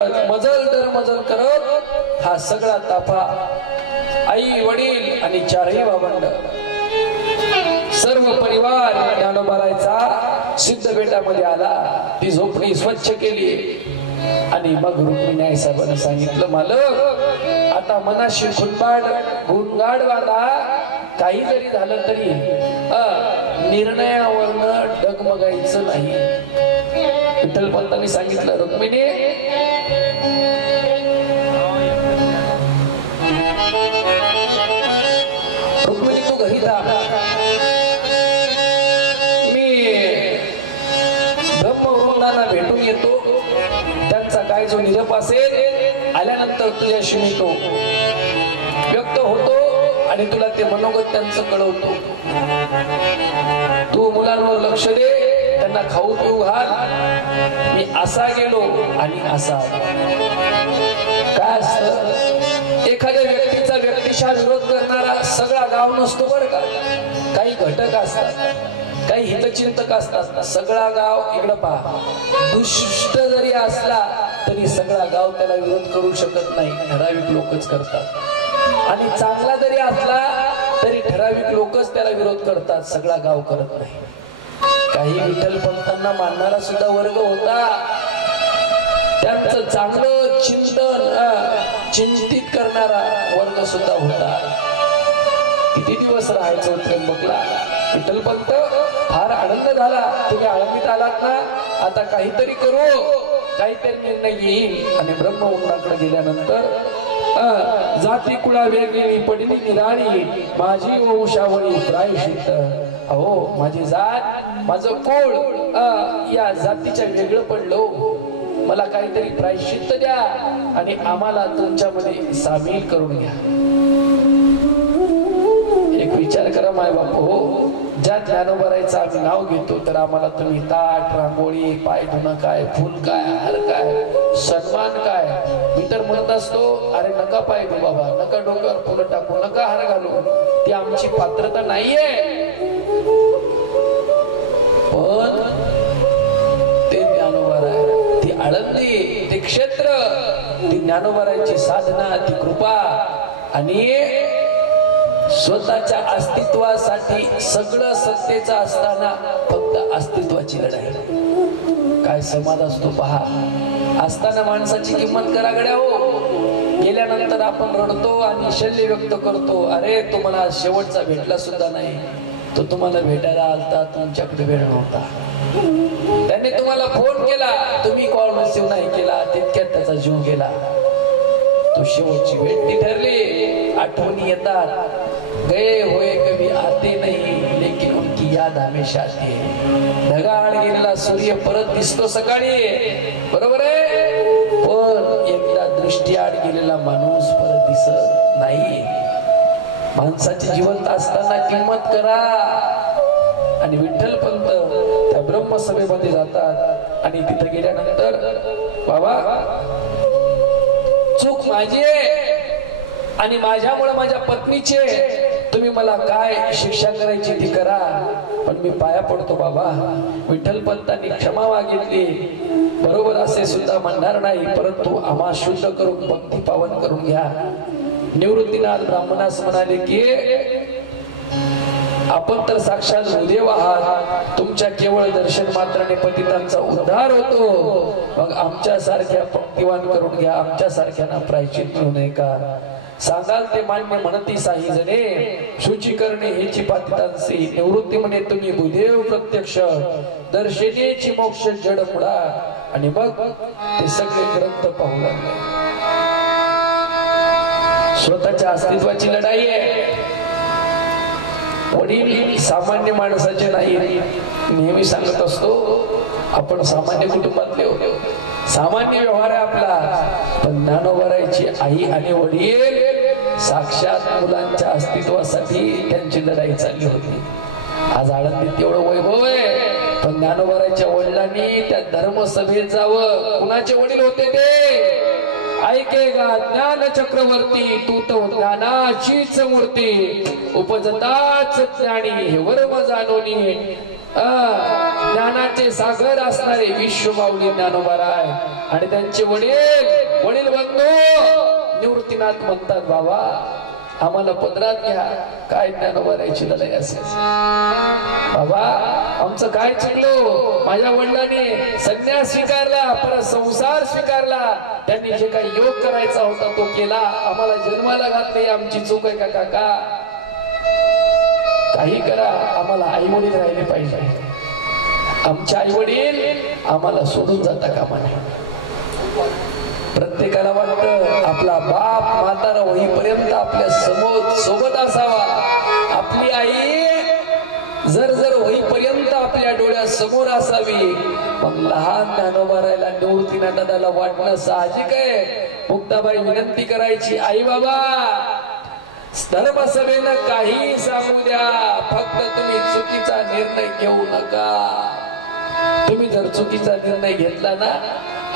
मजल दर मजल करत हा सगळा ताफा आई वडील आणि चारही भावंड सर्व परिवार ज्ञानोबारायचा सिद्ध बेटामध्ये आला। ती झोपडी स्वच्छ केली आणि मग रुक्मिणी आई साहेबांना सांगितलं, मालक आता मनाशी गुणगाड वाला काही जरी झालं तरी निर्णयावरनं डगमगायचं नाही। विठ्ठल पंतांनी सांगितलं, रुक्मिणी तू घरी जा, मी ब्रह्मवृंदांना भेटून येतो, त्यांचा काय जो निरोप असेल आल्यानंतर तुझ्याशी मी तो व्यक्त होतो आणि तुला ते मनोगत त्यांचं कळवतो। तू मुलांवर लक्ष दे, त्यांना खाऊ पिऊ घाल, मी असा गेलो आणि असा। काय असतं, एखाद्या व्यक्तीचा व्यक्तिशा विरोध करणारा सगळा गाव नसतो बरं का, काही घटक असतात, काही हितचिंतक असतात। सगळा गाव इकडं पहा, दुष्ट जरी असला तरी सगळा गाव त्याला विरोध करू शकत नाही, ठराविक लोकच करतात। आणि चांगला जरी असला तरी ठराविक लोकच त्याला विरोध करतात, सगळा गाव करत नाही। काही विठ्ठल पंतांना मानणारा सुद्धा वर्ग होता, त्यांचं चांगलं चिंतित करणारा वर्ग सुद्धा होता। किती दिवस राहायचं त्र्यंबकला? विठ्ठल पंत फार आनंद झाला, तुम्ही आळंदीत आलात ना, आता काहीतरी करू, काहीतरी निर्णय येईल। आणि ब्रह्मवृंदाकडे गेल्यानंतर जाती कुळा वेगळी पडली निराळी, माझी वंशावळी प्रायश्चित्त। अहो माझी जात, माझं कुळ या जातीच्या वेगळं पडलो, मला काहीतरी प्रायश्चित्त द्या आणि आम्हाला तुमच्यामध्ये सामील करून घ्या। एक विचार करा माय बापू, हो ज्या ज्ञानोबारायचं आम्ही नाव घेतो तर आम्हाला तुम्ही ताट रांगोळी पाय धुणं काय, फुल काय, हार काय, सन्मान काय। मी तर म्हणत असतो, अरे नका पाय धु बाबा, नका डोक्यावर फुलं टाकू, नका हार घालू, ती आमची पात्रता नाहीये। पण ते ज्ञानोबाराय, ती आळंदी, ते क्षेत्र, ती ज्ञानोबारायची साधना, ती कृपा आणि स्वतःच्या अस्तित्वासाठी सगळं सत्तेचं असताना फक्त अस्तित्वाची लढाई। काय समाज असतो पहा, असताना माणसाची किंमत करा गड्या हो, गेल्यानंतर आपण रडतो आणि शल्य व्यक्त करतो, अरे तुम्हाला शेवटचा भेटला सुद्धा नाही, तो तुम्हाला भेटायला आलता, तुमच्याकडे वेळ नव्हता, त्यांनी तुम्हाला फोन केला, तुम्ही कॉल रिसीव्ह नाही केला, तितक्यात त्याचा जीव गेला। तो शेवटची भेट ती ठरली, आठवणी येतात, गए हुए कभी आते नहीं लेकिन उनकी याद हमेशा आती है। ढगाळ गेलेला सूर्य परत दिसतो सकाळी, बरोबर आहे, पण एकदा दृष्टी आड गेलेला माणूस परत दिसत नाही। माणसाचे जिवंत असताना किंमत करा। आणि विठ्ठल पंत त्या ब्रह्मसभेमध्ये जातात आणि तिथे गेल्यानंतर, बाबा चूक माझी आहे आणि माझ्यामुळे माझ्या पत्नीचे, तुम्ही मला काय शिक्षा करायची ती करा, पण मी पाया पडतो बाबा। विठ्ठल पंतांनी क्षमा मागितली, बरोबर असे सुद्धा म्हणणार नाही, परंतु आम्हा शुद्ध करून भक्ती पावन करून घ्या। निवृत्तीनाथ ब्राह्मणास म्हणाले की आपण तर साक्षात भूदेव आहात, तुमच्या केवळ दर्शन मात्राने पतितांचा उद्धार होतो, मग आमच्या सारख्या भक्तिवान करून घ्या, आमच्या सारख्यांना प्रायश्चित मिळू नये का? सांगाल ते मान्य म्हणती साही जणे, शुची करणे हेची पातितांचे, निवृत्ती म्हणे तुम्ही भूदेव प्रत्यक्ष, दर्शनेची मोक्ष जड मुळा। आणि मग ते सगळे ग्रंथ पाहू लागले। स्वतःच्या अस्तित्वाची लढाई आहे। वडील सामान्य माणसाचे नाही, नेहमी सांगत असतो, आपण सामान्य कुटुंबातले होतो, सामान्य व्यवहार आहे आपला, पण ज्ञानोबारायची आई आणि वडील साक्षात मुलांच्या अस्तित्वासाठी त्यांची लढाई चालली होती। आज आळंदीत तेवढं वैभव आहे, पण ज्ञानोबारायच्या वडिलांनी त्या धर्मसभेत जावं। कुणाचे वडील होते ते? ऐकेगा ज्ञान चक्रवर्ती, तू तो ज्ञानाचीच मूर्ती, उपजताच ज्ञानी हे वर्म जाणोनी, ज्ञानाचे सागर असणारे विश्वमाऊली ज्ञानोबा राय आणि त्यांचे वडील बंधू निवृत्तीनाथ म्हणतात, बाबा आम्हाला पदरात घ्या, काय ज्ञानोबारायची लढाई असेल. बाबा आमचं काय चुकलो, माझ्या वडिलांनी संन्यास स्वीकारला, परत संसार स्वीकारला, त्यांनी जे काही योग करायचा होता तो केला, आम्हाला जन्माला घातले, आमची चूक आहे का काका? काही करा, आम्हाला आई वडील राहिले पाहिजे. आमचे आई वडील आम्हाला सोडून जाता कामा नये. प्रत्येकाला वाटतं आपला बाप म्हातारा होईपर्यंत आपल्या सोबत असावा. आपली आई जर होईपर्यंत आपल्या डोळ्यासमोर असावी. मग लहान ज्ञानोबा राहिला निवृत्तीनाथाला वाटणं साहजिक आहे. मुक्ताबाई विनंती करायची, आई बाबा धर्मसभेनं काही सांगू द्या, फक्त तुम्ही चुकीचा निर्णय घेऊ नका. तुम्ही जर चुकीचा निर्णय घेतला ना,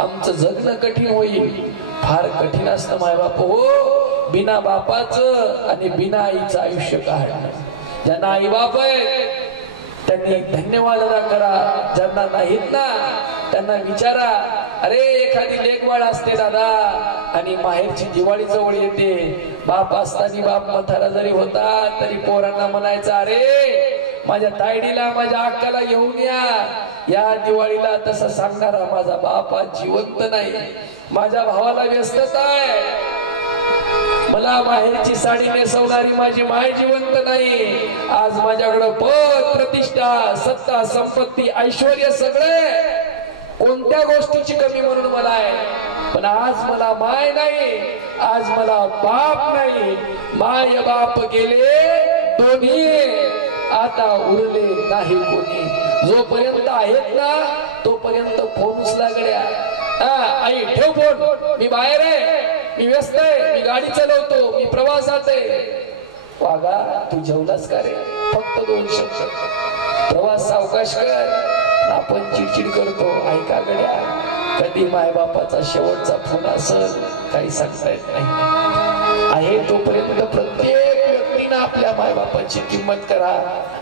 आमचं जगणं कठीण होईल. फार कठीण असतं मायबाप हो, बिना बापाचं आणि बिना आईचं आयुष्य काढणं. ज्यांना आई बाप आहे त्यांनी धन्यवाद अदा करा, ज्यांना नाहीत ना त्यांना विचारा. अरे एखादी लेकवाळ असते दादा आणि माहेरची दिवाळी जवळ येते, बाप असताना बाप म्हातारा जरी होता तरी पोरांना म्हणायचा, अरे माझ्या तायडीला माझ्या अक्काला घेऊन या दिवाळीला. तसं सांगणारा माझा बाप आज जिवंत नाही, माझ्या भावाला व्यस्तता आहे, मला माहेरची साडी नेसवणारी माझी माय जिवंत नाही. आज माझ्याकडं पद प्रतिष्ठा सत्ता संपत्ती ऐश्वर्य सगळे, कोणत्या गोष्टीची कमी म्हणून मला आहे, पण आज मला माय नाही, आज मला बाप नाही. माय बाप गेले दोन्ही, आता उरले नाही कोणी. जोपर्यंत आहेत ना तोपर्यंत फोन उचला गड्या. आई ठेव फोन, मी बाहेर आहे, मी व्यस्त आहे, मी गाडी चालवतो, मी प्रवासात आहे. वागा तू जेवलास का रे? फक्त 2 शब्द. प्रवास सावकाश कर. आपण चिडचिड करतो, ऐका गड्या, कधी मायबापाचा शेवटचा फोन असेल काही सांगता येत नाही. आहे तोपर्यंत प्रत्येक व्यक्तीनं आपल्या मायबापाची किंमत करा.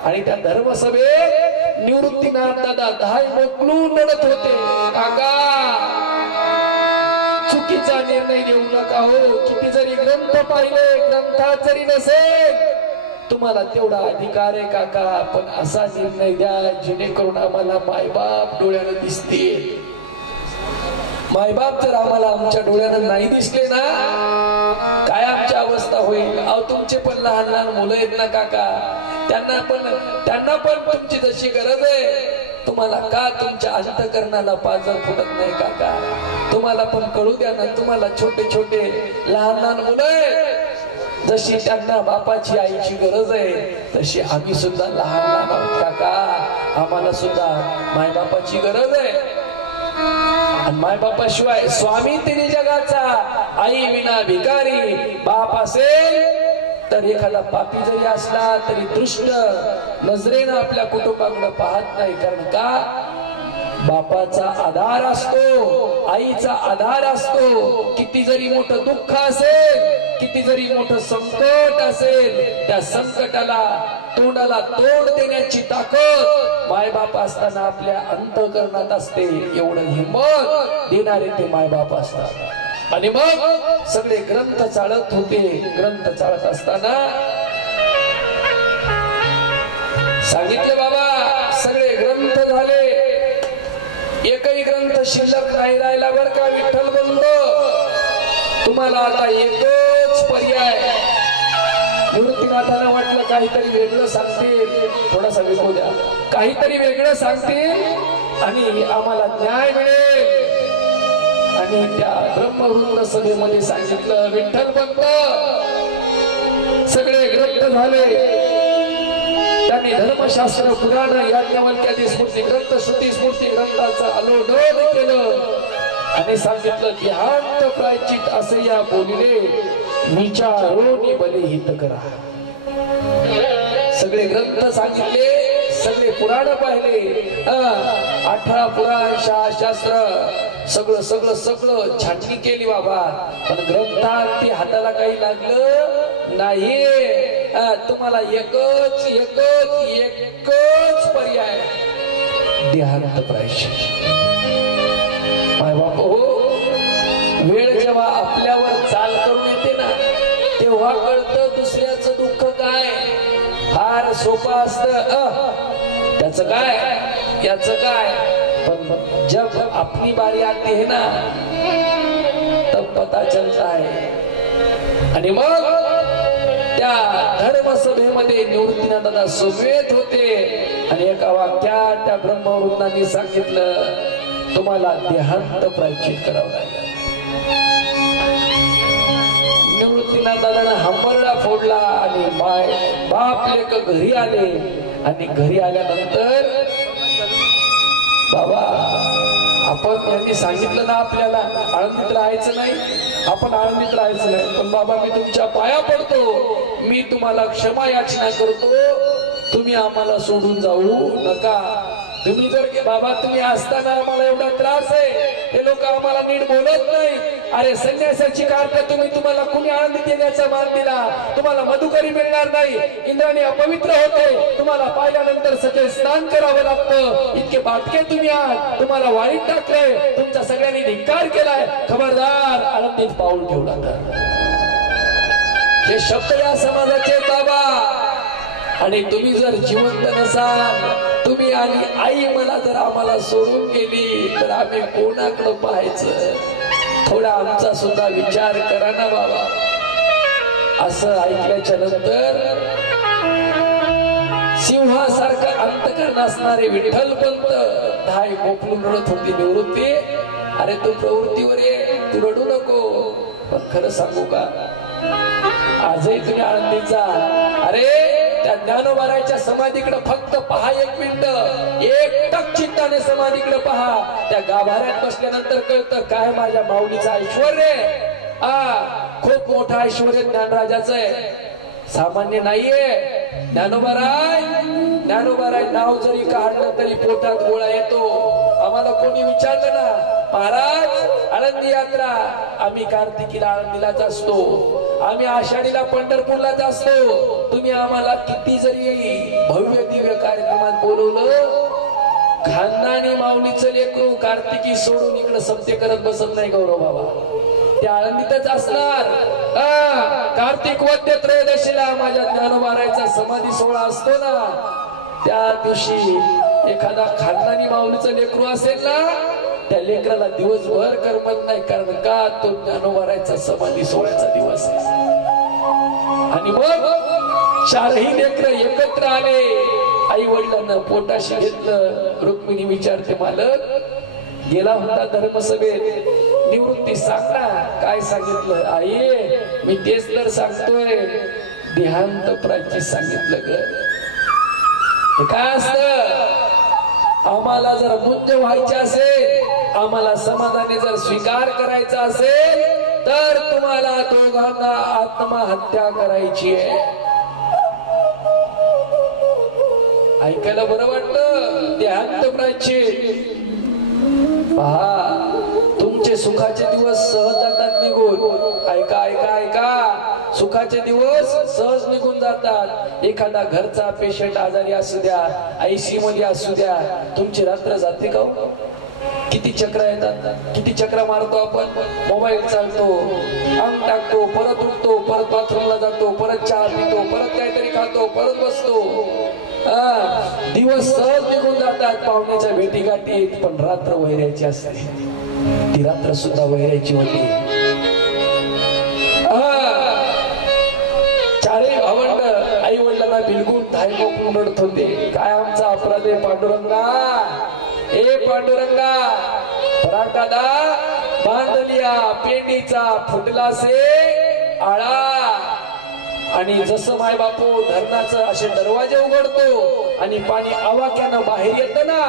आणि त्या धर्मसभेत निवृत्तीनाथ दादा दहाई मोकलून लढत होते. काका चुकीचा निर्णय घेऊ नका हो. किती जरी ग्रंथ पाहिले, ग्रंथात जरी नसेल, तुम्हाला तेवढा अधिकार आहे काका, पण असा निर्णय द्या जेणेकरून आम्हाला मायबाप डोळ्यानं दिसतील. मायबाप जर आम्हाला आमच्या डोळ्यानं नाही दिसले ना, काय आमची अवस्था होईल. अहो तुमचे पण लहान लहान मुलं आहेत ना काका, त्यांना पण तुमची जशी गरज आहे. तुम्हाला का तुमच्या अंतःकरणाला पाजर फुटत नाही काका? तुम्हाला पण कळू द्या ना, तुम्हाला छोटे छोटे लहान लहान मुलं आहेत, जशी त्यांना बापाची आईची गरज आहे तशी आम्ही सुद्धा लहान लहान आहोत काका. आम्हाला सुद्धा मायबापाची गरज आहे. आणि मायबापाशिवाय स्वामी तिने जगाचा, आई विना भिकारी. बाप असेल तर एखादा पापी जरी असला तरी दृष्ट नजरेनं आपल्या कुटुंबाकडे पाहत नाही. कारण का? बापाचा आधार असतो, आईचा आधार असतो. किती जरी मोठं दुःख असेल, किती जरी मोठं संकट असेल, त्या संकटाला तोंडाला तोंड देण्याची ताकद मायबाप असताना आपल्या अंतःकरणात असते. एवढं हिंमत देणारे ते मायबाप असतात. आणि मग सगळे ग्रंथ चालत होते. ग्रंथ चालत असताना सांगितले, बाबा सगळे ग्रंथ झाले, एकही ग्रंथ शिल्लक नाही राहिला बर का विठ्ठल बंधू. तुम्हाला आता एकच पर्याय. निवृत्तीनाथाला वाटलं काहीतरी वेगळं सांगतील, थोडासा विकू द्या, काहीतरी वेगळं सांगतील आणि आम्हाला न्याय मिळेल. आणि त्या ब्रह्मवृंद सभेमध्ये सांगितलं, विठ्ठल पंत सगळे ग्रंथ झाले. त्यांनी धर्मशास्त्र पुराण याज्ञवल्क्यादी स्मृती ग्रंथ श्रुती स्मृती ग्रंथाचा अलोडोल केलं आणि सांगितलं, ध्यान प्रायचित असे या बोलिले, विचारोनी बले हित करा. सगळे ग्रंथ सांगितले, सगळे पुराण पाहिले, 18 पुराण शास्त्र सगळं सगळं सगळं छाटणी केली बाबा. पण ग्रंथात ती हाताला काही लागलं नाही. तुम्हाला एकच एकच एकच पर्याय, देहांत प्रायश्चित. माय बाप हो, वेळ जेव्हा आपल्यावर चाल करून येते ना तेव्हा कळतं दुसऱ्याचं दुःख काय. फार सोपं असतं त्याचं काय याचं काय, पण जब अपनी बारी आती है ना तब पता चलता है. आणि मग त्या धर्मसभेमध्ये निवृत्तीनाथ दादा सोबत होते आणि एका वाक्यात त्या ब्रह्मवृंदांनी सांगितलं तुम्हाला देहांत प्रायश्चित करावं लागेल. निवृत्तीनाथ दादानं हंबरडा फोडला आणि बाप लेक घरी आले आणि घरी आल्यानंतर बाबा आपण यांनी सांगितलं ना आपल्याला आळंदीत राहायचं नाही, आपण आळंदीत राहायचं नाही, पण बाबा मी तुमच्या पाया पडतो, मी तुम्हाला क्षमा याचना करतो, तुम्ही आम्हाला सोडून जाऊ नका. तुम्ही जर बाबा तुम्ही असताना आम्हाला एवढा त्रास आहे, हे लोक आम्हाला नीट बोलत नाही. अरे संन्यासाची कार्य तुम्हाला कुणी आळंदीत येण्याचा मान दिला, तुम्हाला मधुकरी मिळणार नाही, इंद्राणी अपवित्र होते, तुम्हाला पाहिल्यानंतर सगळे स्नान करावं लागतं, इतके बाटके तुम्ही आहात, तुम्हाला वाळीत टाकलंय, तुमचा सगळ्यांनी धिक्कार केलाय, खबरदार आळंदीत पाऊल ठेवू नका. हे शब्द या समाजाचे बाबा. आणि तुम्ही जर जिवंत नसाल, तुम्ही आणि आई मला जर आम्हाला सोडून गेली तर आम्ही कोणाकडे पाहायचं, थोडा आमचा सुद्धा विचार करा ना बाबा. असं ऐकल्याच्या नंतर सिंहासारखं अंतकरण असणारे विठ्ठलपंत धाय मोकलून रडत होती निवृत्ती. अरे तू प्रवृत्तीवर ये, तू रडू नको, पण खरं सांगू का आजही तुम्ही आळंदीचा अरे त्या ज्ञानोबारायच्या समाधीकडे फक्त पहा, 1 मिनिट एकटक चित्ताने समाधीकडे पहा. त्या गाभाऱ्यात बसल्यानंतर कळतं काय माझ्या माऊलीचं ऐश्वर्य. खूप मोठं ऐश्वर्य ज्ञानराजाचं आहे, सामान्य नाहीये. ज्ञानोबाराय नाव जरी काढलं तरी पोटात गोळा येतो. आम्हाला कोणी विचारलं ना महाराज आळंदी यात्रा, आम्ही कार्तिकीला आळंदीलाच असतो, आम्ही आषाढीला पंढरपूरलाच असतो, तुम्ही आम्हाला किती जरी भव्य दिव्य कार्यक्रमात बोलवलं, खानदानी माऊलीचं लेकरू कार्तिकी सोडून इकडे सत्य करत बसत नाही गौरव बाबा, ते आळंदीतच असणार. कार्तिक वद्य त्रयोदशीला माझ्या ज्ञानोबारायचा समाधी सोहळा असतो ना, त्या दिवशी एखादा खानदानी माऊलीचं लेकरू असेल ना, त्या लेकराला दिवसभर करमत नाही, कारण का तो ज्ञानोबारायचा समाधी सोहळ्याचा दिवस आहे. आणि मग 4ही लेकर एकत्र आले, आई वडिलांना पोटाशी घेतलं. रुक्मिणी विचारते मालक गेला होता धर्मसभेत, निवृत्ती सांग ना काय सांगितलं. आई मी तेच तर सांगतोय, देहांत प्रायश्चित सांगितलं ग. काय असत, आम्हाला जर मुक्त व्हायचे असेल, आम्हाला समाजाने जर स्वीकार करायचा असेल, तर तुम्हाला दोघांना आत्महत्या करायची आहे. ऐकायला बरं वाटतं, देहांत प्रायश्चित. पहा तुमचे सुखाचे दिवस सहज जातात निघून. ऐका ऐका ऐका, सुखाचे दिवस सहज निघून जातात. एखादा घरचा पेशंट आजारी असू द्या, ICU मध्ये असू द्या, तुमची रात्र जाते का? किती चक्र येतात, किती चक्र मारतो आपण. मोबाईल चालतो, अंग टाकतो, परत उठतो, परत बाथरूमला जातो, परत चहा पितो, परत काहीतरी खातो, परत बसतो. दिवस सहज निघून जातात पाहुण्याच्या भेटीगाठीत, पण रात्र वैरायची असते. ती रात्र सुद्धा वैरायची होती. चारही भावंड आई वडिलांना बिलकुल धाय मोकून रडत होते. काय आमचा अपराध आहे पांडुरंगा, ए पांडुरंगा, पराकादा बांधलिया पेंडीचा फुटला से आळा. आणि जसं माय बापू धरणाचं असे दरवाजे उघडतो आणि पाणी आवाक्यानं बाहेर येतं ना,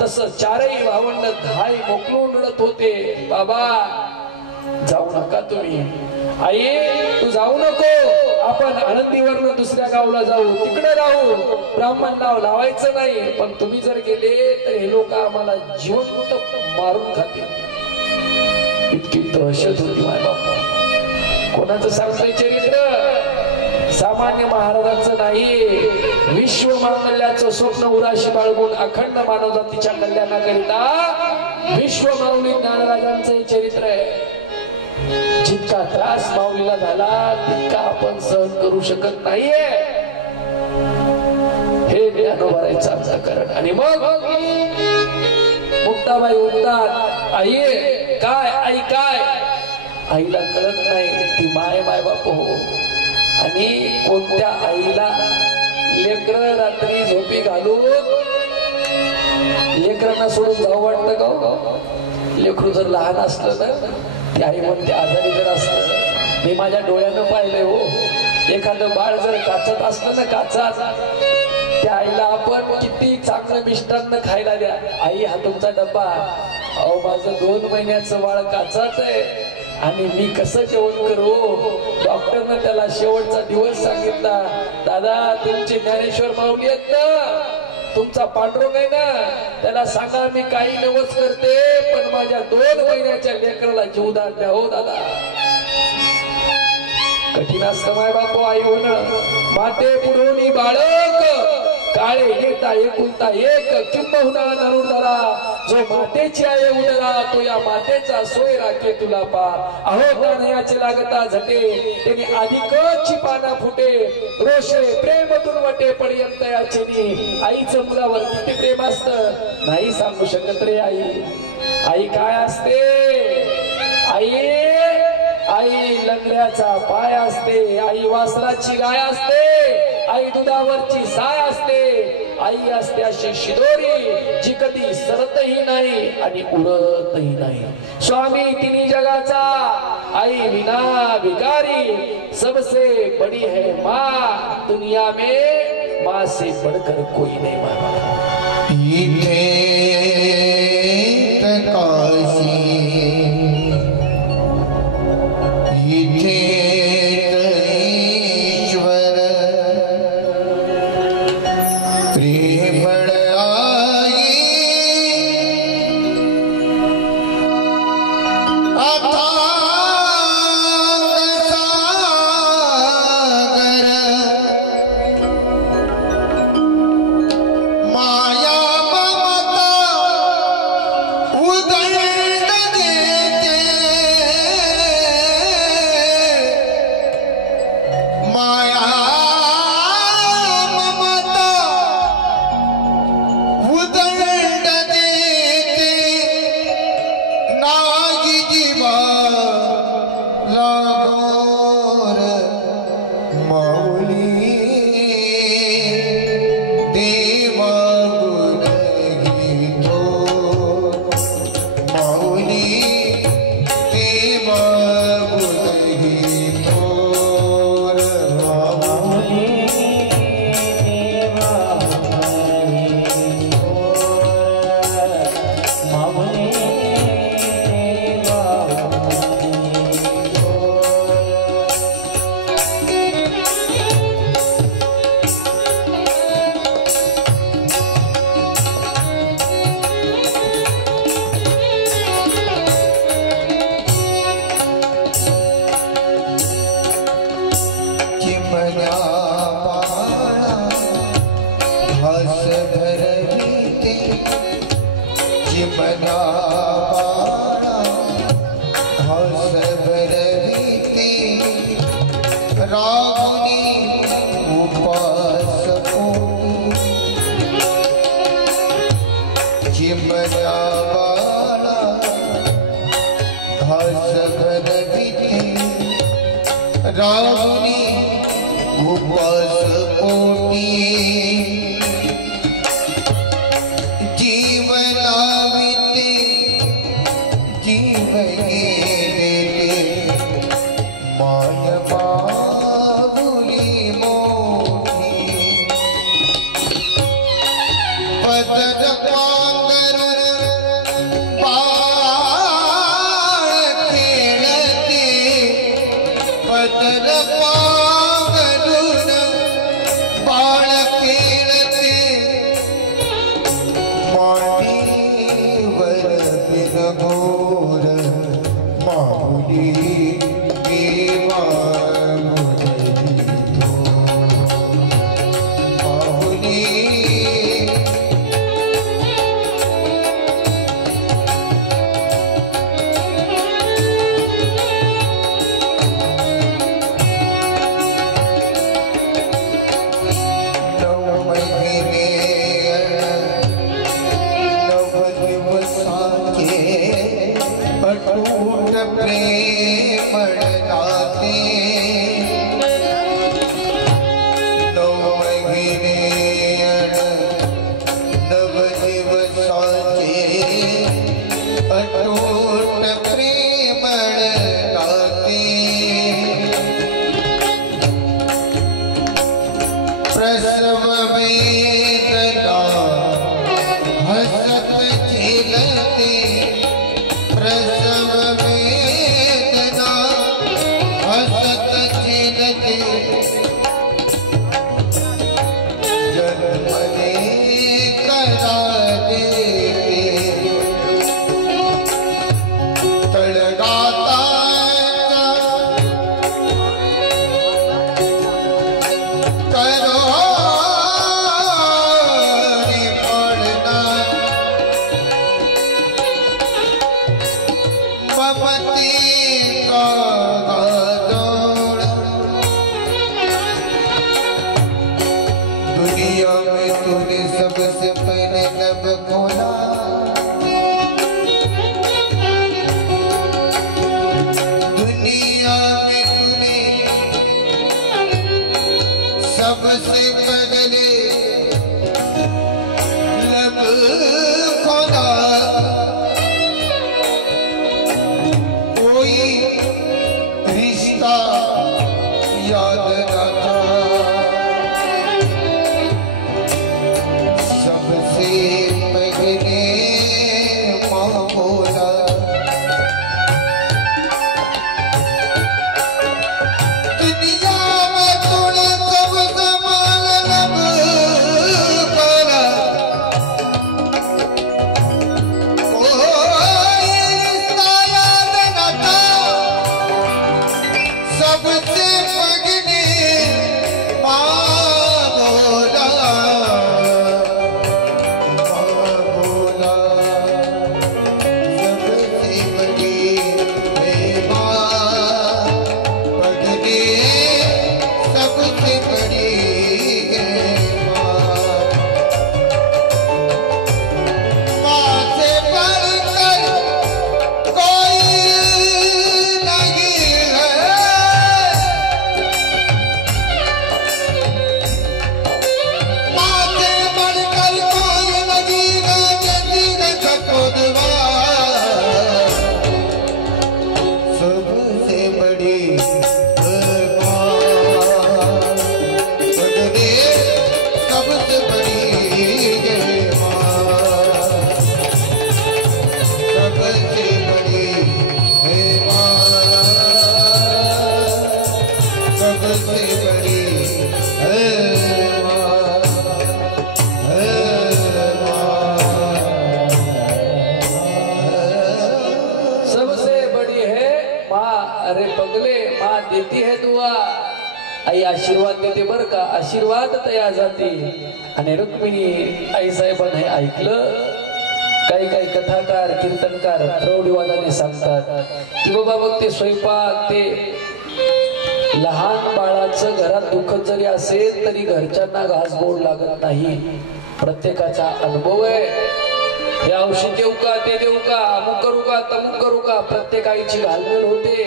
तसं चारही भावंड धाय मोकलून रडत होते. बाबा जाऊ नका तुम्ही, आई तू जाऊ नको, आपण आनंदीवरनं दुसऱ्या गावला जाऊ, तिकडे राहू, ब्राह्मण नाव लावायचं नाही, पण तुम्ही जर गेले तर हे लोक आम्हाला जिवंत मारून खातील. इतकी दहशत होती माय बापू. कोणाचं सांगतोय चरित्र, सामान्य महाराजांचं नाही, विश्व मांगल्याचं स्वप्न उराशी बाळगून अखंड मानवजातीच्या कल्याणाकरिता विश्व माऊली ज्ञानराजांचं चरित्र आहे. जितका त्रास माऊलीला झाला तितका आपण सहन करू शकत नाहीये, हे ज्ञानोबारायचं आमचं कारण. आणि मग मुक्ताबाई उठतात, आई काय, आई काय. आईला कळत नाही ती माय बाप हो. आणि कोणत्या आईला लेकर रात्री झोपी घालून लेकरांना सोडून जाऊ वाटतं का? लेकरू जर लहान असलं ना, ती आई म्हणते आजारी जर असलं, मी माझ्या डोळ्यानं पाहिलंय हो. एखादं बाळ जर काचत असलं ना, काचात, त्या आईला आपण किती चांगलं मिष्टान्न खायला द्या, आई हा तुमचा डब्बा. अहो माझं 2 महिन्याचं बाळ काचात आहे आणि मी कसं जेवण करू. डॉक्टरनं त्याला शेवटचा दिवस सांगितला, दादा तुमचे ज्ञानेश्वर माऊली आहेत ना, तुमचा पांडुरंग आहे ना, त्याला सांगा मी काही नवस करते पण माझ्या 2 महिन्याच्या लेकराला जीवदान द्या हो दादा. कठीण असतं माय बापू आई होणं. माते पुढोनी बाळक काळे नेता एकुलता एक, किंबहुना नरुंदरा जो मातेची आहे उदरा, तो या मातेचा सोय राखे तुला पा. अहो तनयाचे लागता झटे त्याने अधिकची पाना फुटे, रोषे प्रेम दुर्वटे पर्यंत याचेनी. आईचं मुलावर किती प्रेम असतं नाही सांगू शकत रे आई. आई काय असते, आई लंगड्याचा पाय असते, आई वासराची गाय असते, आई दुधावरची साय असते, आई असते अशी शिदोरी जी कधी सरतही नाही आणि उडतही नाही. स्वामी तिन्ही जगाचा आई विना भिकारी, सबसे बड़ी है माँ, दुनिया में माँ से बढ़कर कोई नहीं. माँ आशीर्वाद देते बर का, आशीर्वाद तया जाते. आणि रुक्मिणी आई साहेबांनी हे ऐकलं. काही काही कथाकार कीर्तनकार प्रौढवादाने सांगतात की बाबा बघ ते स्वयंपाक, ते लहान बाळाचं घरात दुःख जरी असेल तरी घरच्यांना घास गोड लागत नाही. प्रत्येकाचा अनुभव आहे. हे औषध देऊ का, ते देऊ का, अमुक करू का, तमुक करू का, प्रत्येक आईची घालमेल होते.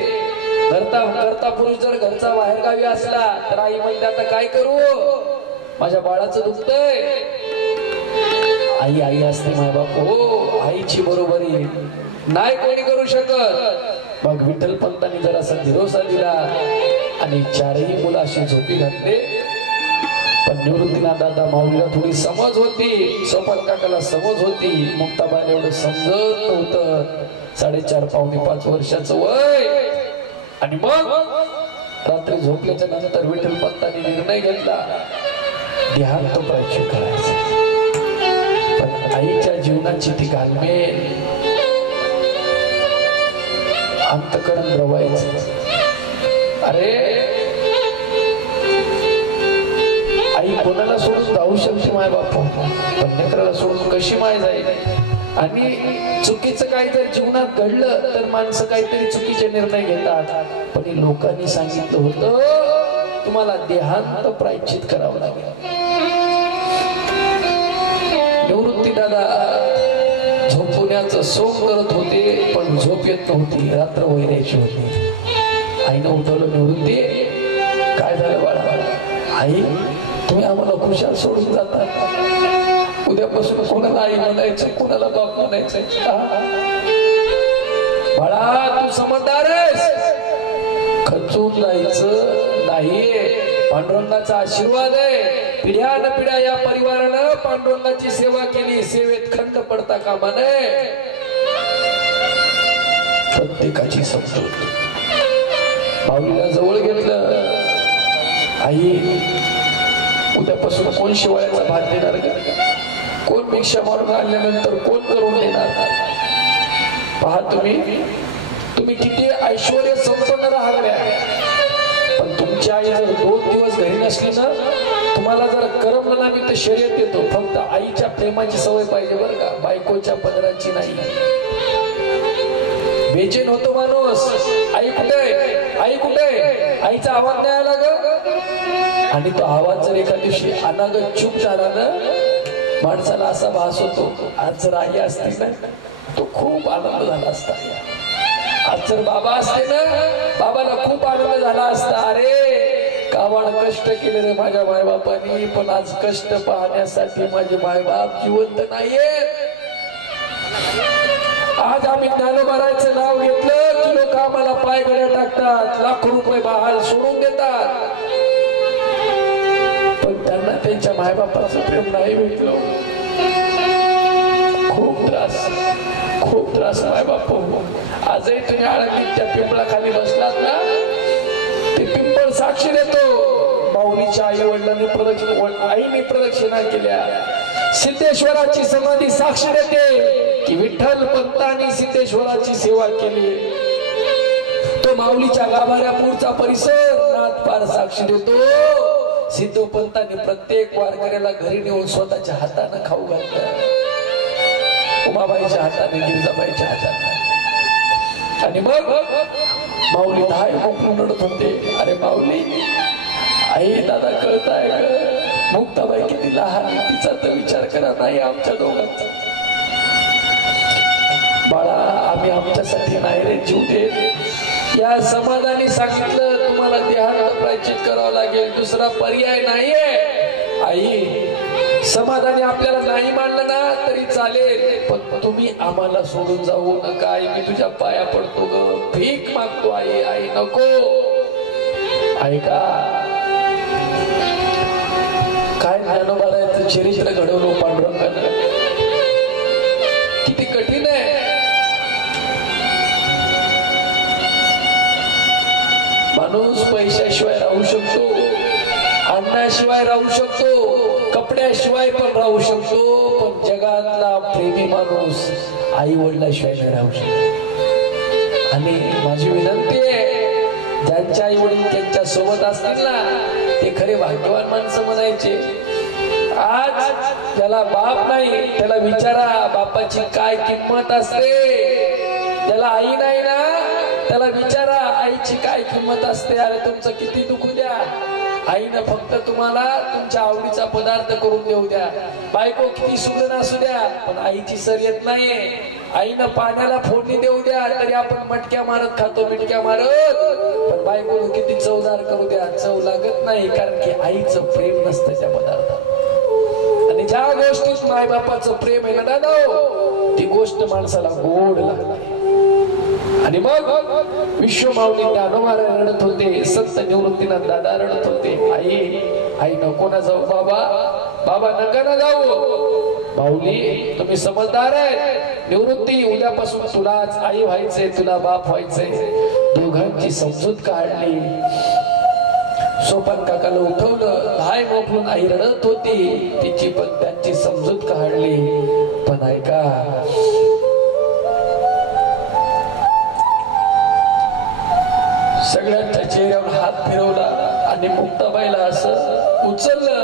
करता पुरुष जर घरचा बाहेर गावी असला तर आई म्हणते आता काय करू, माझ्या बाळाचं दुखतंय. आई आई असते माय बाप. हो, आईची बरोबरी नाही कोणी करू शकत. मग विठ्ठल पंतांनी जरासा दिरोसा दिला आणि चारही मुलं अशी झोपी घातले. पण निवृत्तीनाथ दादा माऊलीला थोडी समज होती, सोपान काकाला समज होती. मुक्ताबाईला एवढं समजत नव्हतं. 4.5 पावणे 5 वर्षाचं वय. आणि मग रात्री झोपल्याच्या नंतर विठ्ठल पंतांनी निर्णय घेतला देहांत प्रायश्चित्त करायचं. पण आईच्या जीवनाची ती घालमेल, अंतःकरण रवायचं. अरे आई कोणाला सोडून जाऊ शकते माय बापू, पण लेकराला सोडून कशी माय जाईल. आणि चुकीचं काही जर जीवनात घडलं तर माणसं काहीतरी चुकीचे निर्णय घेतात. पण लोकांनी सांगितलं होतं तुम्हाला देहांत प्रायश्चित्त करावं लागेल. निवृत्ती दादा झोपून सोन्याचं सोंग करत होते पण झोप येत नव्हती, रात्र वैरायची होती. आईनं उठवलं, निवृत्ती काय झालं बाळा? आई तुम्ही आम्हाला खुशाल सोडून जाता, उद्यापासून कोणाला आई म्हणायचं, कोणाला बाप म्हणायचं? बाळा तू समजदार आहेस, खचून जायचं नाहीये. पांडुरंगाचा आशीर्वाद आहे. पिढ्यान पिढ्या या परिवारानं पांडुरंगाची सेवा केली, सेवेत खंड पडता कामा नये. प्रत्येकाची समजूत. माऊलीला जवळ घेतलं, आई उद्यापासून कोण शिवाळ्याचा भात देणार का? कोण भिक्षा मारून आणल्यानंतर कोण करून देणार? पहा तुम्ही किती ऐश्वर्य संपन्न राहिल्या, पण तुमची आई जर 2 दिवस घरी नसली ना, तुम्हाला जर करमलं ना, मी तर शर्यत येतो. फक्त आईच्या प्रेमाची सवय पाहिजे बरं का, बायकोच्या पदराची नाही. बेचैन होतो माणूस, आई कुठे, आई कुठे, आईचा आवाज नाही आला ग. आणि तो आवाज जर एका दिवशी अनागत चूप झाला ना, माणसाला असा भास होतो, आज जर आई असती ना तो खूप आनंद झाला असता. आज जर बाबा असते ना, बाबाला खूप आनंद झाला असता. अरे कावड कष्ट केले रे माझ्या मायबापांनी, पण आज कष्ट पाहण्यासाठी माझे मायबाप जिवंत नाहीयेत. आज आम्ही ज्ञानोबाराचं नाव घेतलं की लोक आम्हाला पायघड्या टाकतात, लाखो रुपये बहाल सोडून देतात, पण त्यांना त्यांच्या मायबापाचं प्रेम नाही भेटलं. खूप त्रास मायबाप. आजही तुम्ही आळंदीत त्या पिंपळाखाली बसलात ना, ते पिंपळ साक्षी देतो. माऊलीच्या आई वडिलांनी आईने प्रदक्षिणा केल्या. सिद्धेश्वराची समाधी साक्षी देते की विठ्ठल पंतांनी सिद्धेश्वराची सेवा केली. तो माऊलीच्या गाभाऱ्यापूरचा परिसर नाथपार साक्षी देतो. सिद्धोपंतांनी प्रत्येक वारकऱ्याला घरी नेऊन स्वतःच्या हाताने खाऊ घातलं, उमाबाईच्या हाताने, गिरजाबाईच्या हाताने. आणि मग माऊली धाय मोकळून रडत होते. अरे माऊली, आई दादा कळताय ग, मुक्ताबाई किती लहान, तिचा तर विचार करा नाही आमच्या दोघांचा. बाळा आम्ही आमच्यासाठी नाही रे जीव देत. या समाजाने सांगितलं तुम्हाला देहात प्रायचित करावं लागेल, दुसरा पर्याय नाहीये. आई समाजाने आपल्याला नाही मानलं ना तरी चालेल, पण तुम्ही आम्हाला सोडून जाऊ नका. आई मी तुझ्या पाया पडतो ग, भीक मागतो आई, आई नको. ऐका काय ज्ञानोबाराचं चरित्र घडवलं पांडुरंगाने, किती कठीण आहे. माणूस पैशाशिवाय राहू शकतो, अन्नाशिवाय राहू शकतो, कपड्याशिवाय पण राहू शकतो, पण जगातला प्रेमी माणूस आई वडिलाशिवाय नाही राहू शकतो. आणि माझी विनंती आहे, ज्यांच्या आई वडील त्यांच्या सोबत असतील ना ते खरे भाग्यवान माणसं म्हणायचे. आज ज्याला बाप नाही त्याला विचारा बापाची काय किंमत असते. ज्याला आई नाही ना त्याला विचारा आईची काय किंमत असते. अरे तुमचं किती दुखू द्या, आईनं फक्त तुम्हाला तुमच्या आवडीचा पदार्थ करून देऊ द्या, बायको किती सुगरण असू द्या, पण आईची सर येत नाहीये. आईनं पाण्याला फोडणी देऊ द्या तरी आपण मटक्या मारत खातो, मिटक्या मारत, पण बायको किती चवदार करू द्या, चव लागत नाही, कारण की आईचं प्रेम नसतं त्या पदार्थात. आणि ज्या गोष्टीत मायबापाचं प्रेम आहे ना दादा, ती गोष्ट माणसाला गोड लागते. आणि मग विश्व माऊली ज्ञानोबारा रडत होते, संत निवृत्तीनाथ दादा रडत होते. आई नको ना जाऊ बाबा, बाबा नका ना जाऊ. माऊली तुम्ही समजदार आहे, निवृत्ती उद्यापासून तुलाच आई व्हायचंय, तुला बाप व्हायचंय. दोघांची समजूत काढली. सोपान काकाला उठवलं, धाय मोकळून आई रडत होती, तिची पण त्यांची समजूत काढली. पण ऐका सगळ्यांच्या चेहऱ्यावर हात फिरवला आणि मुक्ताबाईला असं उचललं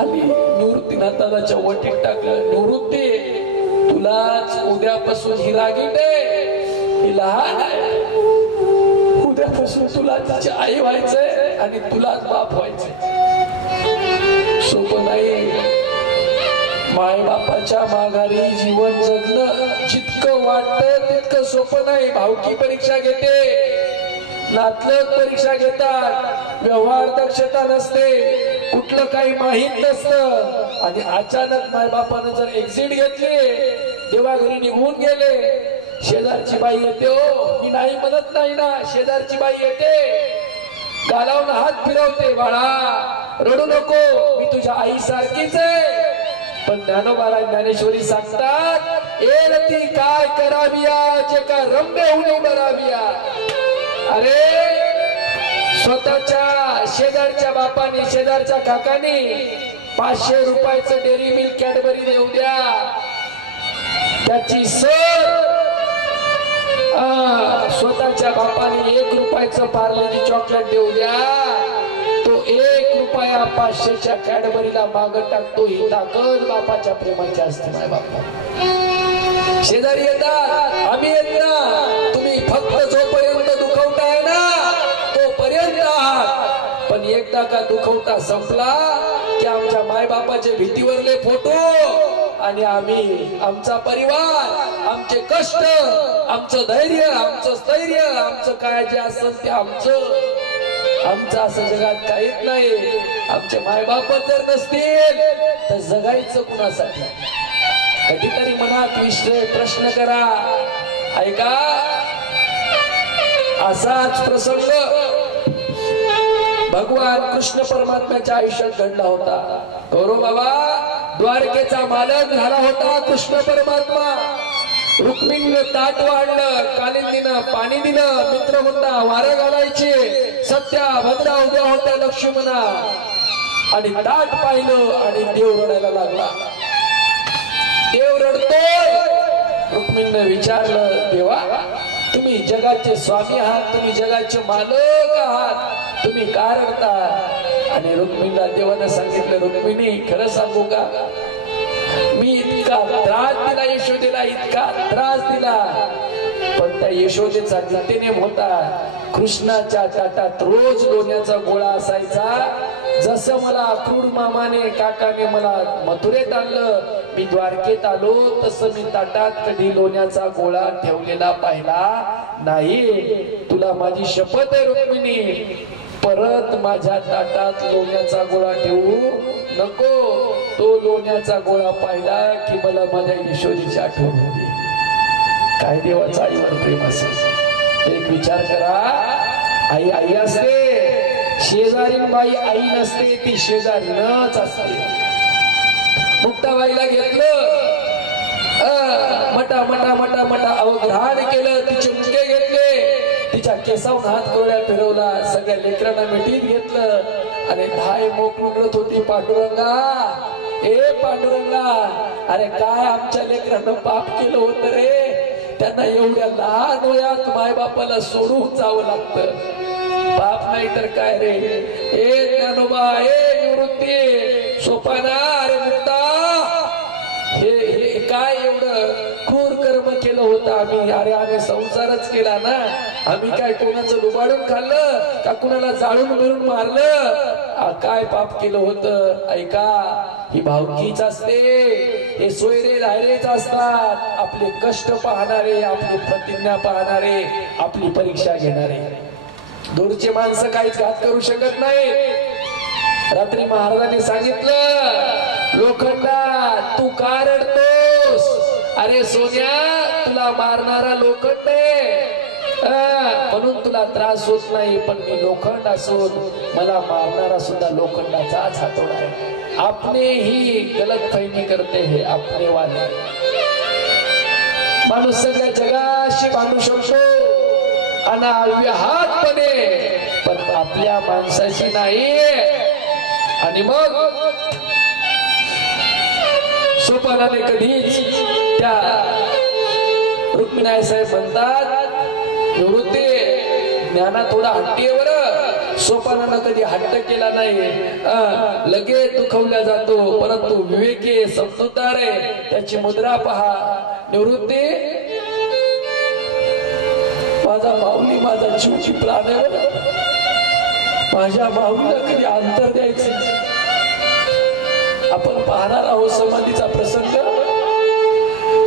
आणि निवृत्तीनाथाच्या वटीत टाकलं. निवृत्ती तुलाच उद्यापासून ही रागीट आहे, ही लहान आहे, उद्यापासून तुला तिची आई व्हायचंय आणि तुलाच बाप व्हायचंय. सोपं नाही. मायबापाच्या माघारी जीवन जगणं जितकं वाटतं तितकं सोपं नाही. भावकी परीक्षा घेते, नातलग परीक्षा घेतात, व्यवहार दक्षता नसते, कुठलं काही माहित नसतं आणि अचानक मायबापानं जर एक्झिट घेतली, देवा घरी निघून गेले, शेजारची बाई येते, हो मी नाही म्हणत नाही ना, शेजारची बाई येते, गालावून हात फिरवते, बाळा रडू नको, मी तुझ्या आई सारखीच आहे. पण ज्ञानोबा ज्ञानेश्वरी सांगतात, एरती काय कराविया जे का रम्य होणे बराविया. अरे स्वतःच्या शेजारच्या बापाने, शेजारच्या काकाने 500 रुपयाचं डेअरी मिल्क कॅडबरी देऊ द्या, त्याची सर स्वतःच्या बापाने 1 रुपयाचं पार्लेजी चॉकलेट देऊ द्या, तो 1 रुपया 500च्या कॅडबरीला मागं टाकतो. ही ताकद बापाच्या प्रेमाची असते. माय बापा शेजारी येतात, आम्ही येत ना, तुम्ही फक्त जोपर्यंत दुखवताय ना तोपर्यंत आहात, पण एकदा का दुखवता संपला की आमच्या मायबापाचे भीतीवरले फोटो आणि आम्ही, आमचा परिवार, आमचे कष्ट, आमचं धैर्य, आमचं स्थैर्य, आमचं काय जे असेल ते आमचं असं जगात काहीच नाही. आमचे मायबाप जर नसतील तर जगायचं कुणासाठी? कधीतरी मनात विषय प्रश्न करा. ऐका, असाच प्रसंग भगवान कृष्ण परमात्म्याच्या आयुष्यात घडला होता. गौरव बाबा द्वारकेचा मालक झाला होता कृष्ण परमात्मा. रुक्मिणीने ताट वाढलं, कालिंदीनं पाणी दिलं, मित्र होता वारं घालायचे, सत्या भद्रा उभ्या होत्या लक्ष्मणा, आणि ताट पाहिलं आणि देव रडायला लागला. देव रडतोय. रुक्मिणीने विचारलं, देवा तुम्ही जगाचे स्वामी आहात, तुम्ही जगाचे मालक आहात, तुम्ही का रडता? आणि रुक्मिणीला देवानं सांगितलं, रुक्मिणी खरं सांगू का, मी इतका त्रास दिला यशोदेला, इतका त्रास दिला, पण त्या यशोदेचा नित्यनेम होता, कृष्णाच्या ताटात रोज लोण्याचा गोळा असायचा. जसं मला अक्रूर मामाने, काकाने मला मथुरेत आणलं, मी द्वारकेत आलो, तसं मी ताटात कधी लोण्याचा गोळा ठेवलेला पाहिला नाही. तुला माझी शपथ आहे रुक्मिणी, परत माझ्या ताटात लोण्याचा गोळा ठेवू नको. तो लोण्याचा गोळा पाहिला की मला माझ्या यशोदेची आठवण होती. काय देवाचा आईवर प्रेम असेल. एक विचार करा, आई आई असते, शेजारीन बाई आई नसते, ती शेजारीनच असते. मुक्ताबाईला घेतलं, मटा मटा मटा मटा अवघ्राण केलं, तिचे मुंगे घेतले, तिच्या केसावून हात कोरड्या फिरवला, सगळ्या लेकरांना मिठीत घेतलं आणि धाय मोकळून रडत होती, पांडुरंगा ए पांडुरंगा, अरे काय आमच्या लेकरांना पाप केलं होतं रे, त्यांना एवढ्या लहान वयात मायबापाला सोडून जावं लागतं. पाप नाही तर काय रे. ए ज्ञानोबा, ए निवृत्ती, सोपाना, अरे मुक्ता, हे काय एवढं क्रूर कर्म केलं होतं आम्ही? अरे आम्ही संसारच केला ना, आम्ही काय कोणाचं लुबाडून खाल्लं का कुणाला जाळून मिळून मारलं? काय पाप केलं होतं? ऐका, ही भावकीच असते, हे सोयरे धायरेच असतात, आपले कष्ट पाहणारे, आपली प्रतिज्ञा पाहणारे, आपली परीक्षा घेणारे. दूरचे माणसं काहीच घात करू शकत नाही. रात्री महाराजांनी सांगितलं, लोखंडा तू का रडतोस? अरे सोन्या, तुला मारणारा लोखंड आहे, म्हणून तुला त्रास होत नाही, पण मी लोखंड असून मला मारणारा सुद्धा लोखंडाचाच हातोडा आहे. आपने ही गलत फहमी करते हैं, आपने वाले. माणूस सगळ्या जगाशी बांधू शकतो अनाव्याहातपणे, पण आपल्या माणसाची नाही. आणि मग सोपानाने कधीच त्या रुक्मिणी साहेब म्हणतात, निवृत्ती ज्ञाना थोडा हट्टी आहे बरं, सोपानानं कधी हट्ट केला नाही, लगेच दुखवल्या जातो, परंतु विवेकी समजूतदार आहे, त्याची मुद्रा पहा. निवृत्ती, माझा माऊली माझा जीवची प्राण आहे, माझ्या माऊलीला कधी अंतर द्यायचं. आपण पाहणार आहोत समाधीचा प्रसंग.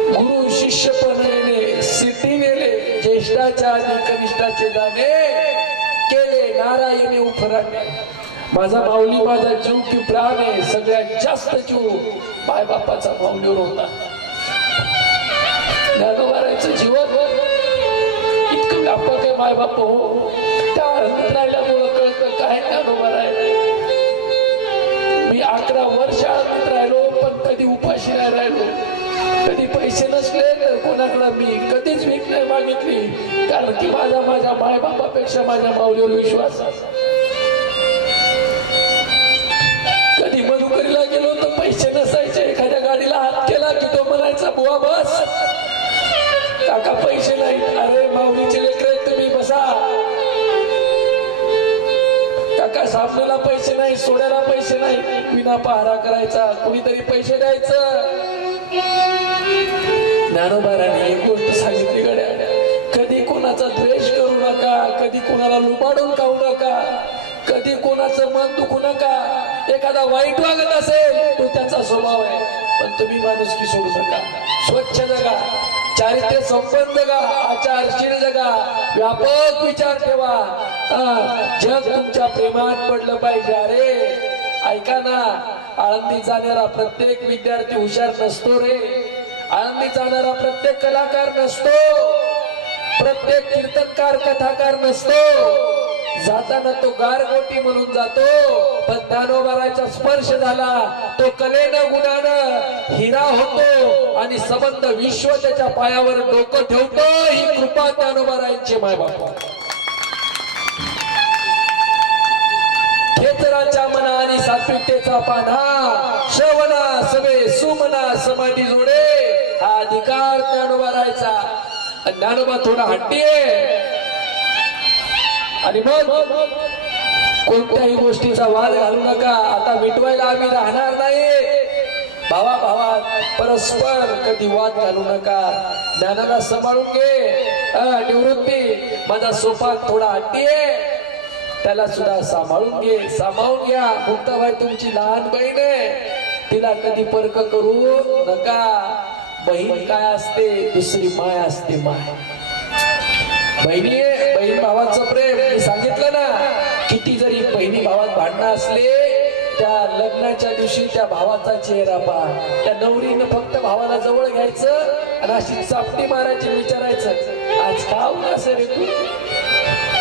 गुरु शिष्य पणवेने सिद्धी नेले, ज्येष्ठाच्या आधी कनिष्ठाचे जाणे, केले नारायणी उपराणे. माझा माऊली माझा जीव की प्राण आहे. सगळ्यात जास्त जीव माय बापाचा माऊलीवर होता. ज्ञानोबारायचं जीवन इतकं व्यापक आहे. माय बाप हो त्या आनंदात राहिल्यामुळं कळतं काय ज्ञानोबा राहिलं. मी 11 वर्ष आनंदात राहिलो, पण कधी उपाशी नाही राहिलो. कधी पैसे नसले तर कोणाकडे मी कधीच भीक नाही मागितली, कारण की माझ्या माय बापापेक्षा माझ्या माऊलीवर विश्वास. कधी मधुकरीला गेलो तर पैसे नसायचे. एखाद्या गाडीला हात केला की तो म्हणायचा बुवा बस, काका पैसे नाहीत. अरे माऊलीचे लेकर आहेत तुम्ही, बसा. काका सामनेला पैसे नाही, सोड्याला पैसे नाही, विना पहारा करायचा, कुणीतरी पैसे द्यायचं. ज्ञानोबारांनी एक गोष्ट सांगितली गड्या, कधी कोणाचा द्वेष करू नका, कधी कोणाला लुबाडून खाऊ नका, कधी कोणाचं मन दुखू नका. एखादा वाईट वागत असेल तो त्याचा स्वभाव आहे, पण तुम्ही माणुसकी सोडू नका. स्वच्छ जगा, चारित्र्य संपन्न जगा, आचारशील जगा, व्यापक विचार ठेवा. जग तुमच्या प्रेमात पडलं पाहिजे. अरे ऐका ना, आळंदी जाणारा प्रत्येक विद्यार्थी हुशार नसतो रे. आळंदी जाणारा प्रत्येक कलाकार नसतो, प्रत्येक कीर्तनकार कथाकार नसतो. जाताना तो गारगोटी म्हणून जातो, पण ज्ञानोबाराचा स्पर्श झाला तो कलेनं गुणानं हिरा होतो आणि संबंध विश्व त्याच्या पायावर डोकं ठेवतो. ही कृपा ज्ञानोबारांची माय बापा. खेचराच्या मना आणि सात्विकतेचा पाना, श्रवणा सवे सुमना समाधी जोडे, हा अधिकार ज्ञानोबारायचा. ज्ञानोबा थोडा हट्टी आहे आणि मग कोणत्याही गोष्टीचा वाद घालू नका. आता मिटवायला आम्ही राहणार नाही. भावा भावात परस्पर कधी वाद घालू नका. ज्ञानाला सांभाळून घे. निवृत्ती माझा सोपा थोडा हट्टी आहे, त्याला सुद्धा सांभाळून घे, सांभाळून घ्या. मुक्ताबाई तुमची लहान बहीण आहे, तिला कधी परक करू नका. बहीण काय असते, दुसरी माय असते. माय बहिणी, बहीण भावाचं प्रेम मी सांगितलं ना. किती जरी बहिणी भावात भांडणं असले, त्या लग्नाच्या दिवशी त्या भावाचा चेहरा पहा. त्या नवरीनं फक्त भावाला जवळ घ्यायचं आणि अशी चापटी मारायची, विचारायचं आज का उदास रे तू,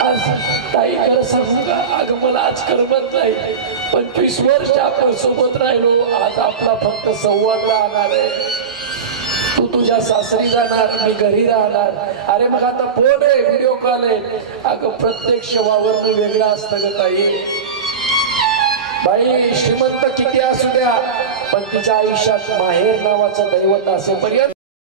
आज ताई खरं सांगू का, अगं मला आज करमत नाही. 25 वर्ष आपण सोबत राहिलो, आज आपला फक्त संवाद राहणार आहे. तू तुझ्या सासरी जाणार, मी घरी राहणार. अरे मग आता फोन आहे, व्हिडिओ कॉल आहे. अगं प्रत्यक्ष वावरणं वेगळं असतं ग ताई. बाई श्रीमंत किती असू द्या, पण तिच्या आयुष्यात माहेर नावाचं दैवत असेपर्यंत